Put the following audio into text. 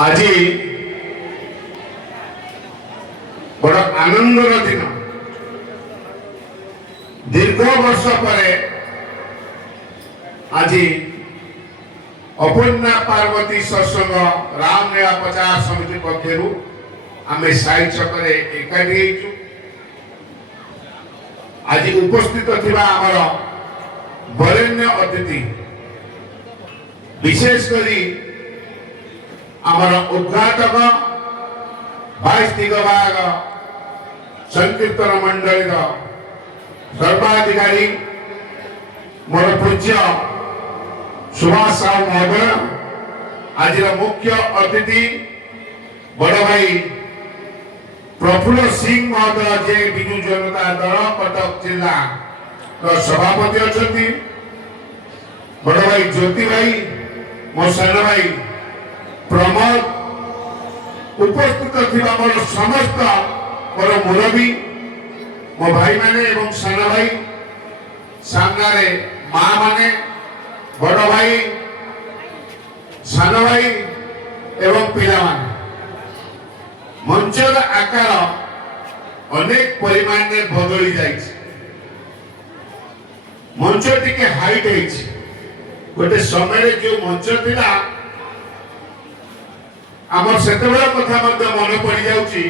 आज बड़ आनंदर दिन दीर्घ वर्ष पर आज अपन्ना पार्वती सत्संग रामलीला प्रचार समिति पक्षर आम साई छकरे एकाठी आज उपस्थित थिबा आमर बरेण्य अतिथि विशेषकरी आमर उद्घाटक 22 दिगभाग संकीर्तन मंडली सर्वाधिकारी मोर पूज्य सुभाष साहू महोदय आज मुख्य अतिथि बड़ भाई प्रफुल्ल सिंह महोदय जे विजु जनता दल कटक जिला सभापति अच्छा बड़ भाई ज्योति भाई मो सान भाई प्रमोद उपस्थित थिबा मोर समस्त मोर मुरबी मो भाई माने एवं सान भाई सामने माँ माने बड़ भाई सान भाई एवं पिला माने मंचर आकार अनेक परिमाण में बदली जाइए मंच टिके हाइट गोटे समय जो मंच थिला आमर सेतेबेला कथा मन पड़ जाउची।